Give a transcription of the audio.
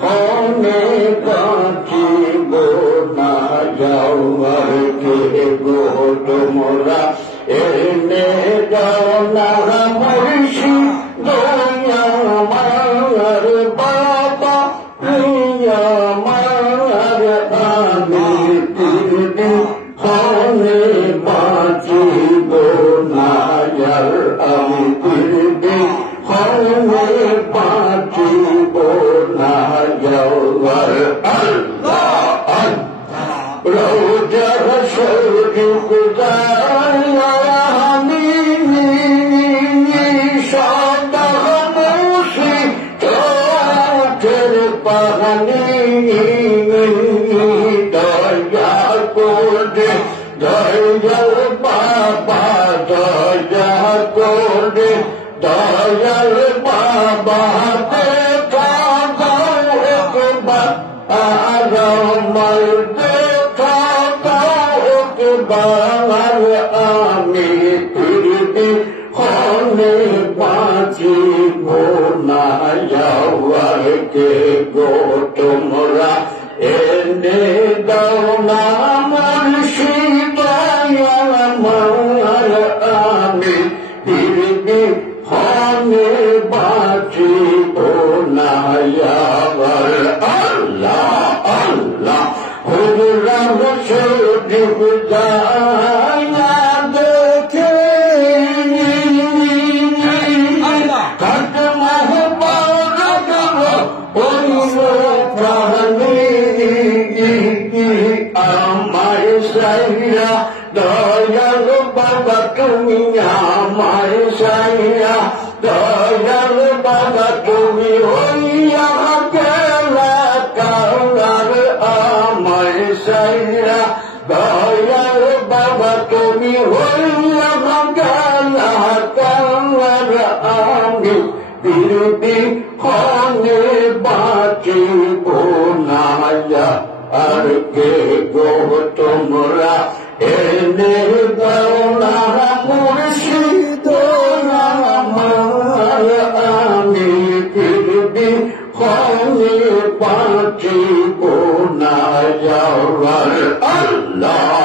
হনে বাঁচিব না যাওয়ার কে গো তোমরা এনে যাও না মুর্শি দয়া মার বাবা আমার আমি তিনদিন হনে বাঁচিব না যার আমি তিনদিন হনে বাঁচিব না যাওয়ার আল্লাহ রোজার শরীফ জানি সদা মুসি চোখের পানি দয়া করে দয়াল বাবা দয়া করে দয়াল বাবা দেখা দাও একবার আমার দেখা দাও একবার আমি ফিরবি হনে বাঁচিব না যাওয়ার কে গো তোমরা এনে দাও না মুর্শিদ আমার আমি ফিরবি হনে বাঁচিব না যাওয়ার আল্লাহ আল্লাহ হুজুরাম শরীফ জানা দেখে খাতমা মুবারক হইল প্রাণে আমার সাইরা দয়াল বাবা তুমি আমার সাইরা দয়াল বাবা তুমি হইয়া গেলা কালার আমার সাইরা দয়াল বাবা তুমি হইয়া গেলা কালার আমি বিরুদ্ধে হনে বাঁচিব না আর কে গো তোমরা এনে দাও না মুর্শিদ আমার আমি ফিরবি হনে বাঁচিব না যাওয়ার আল্লাহ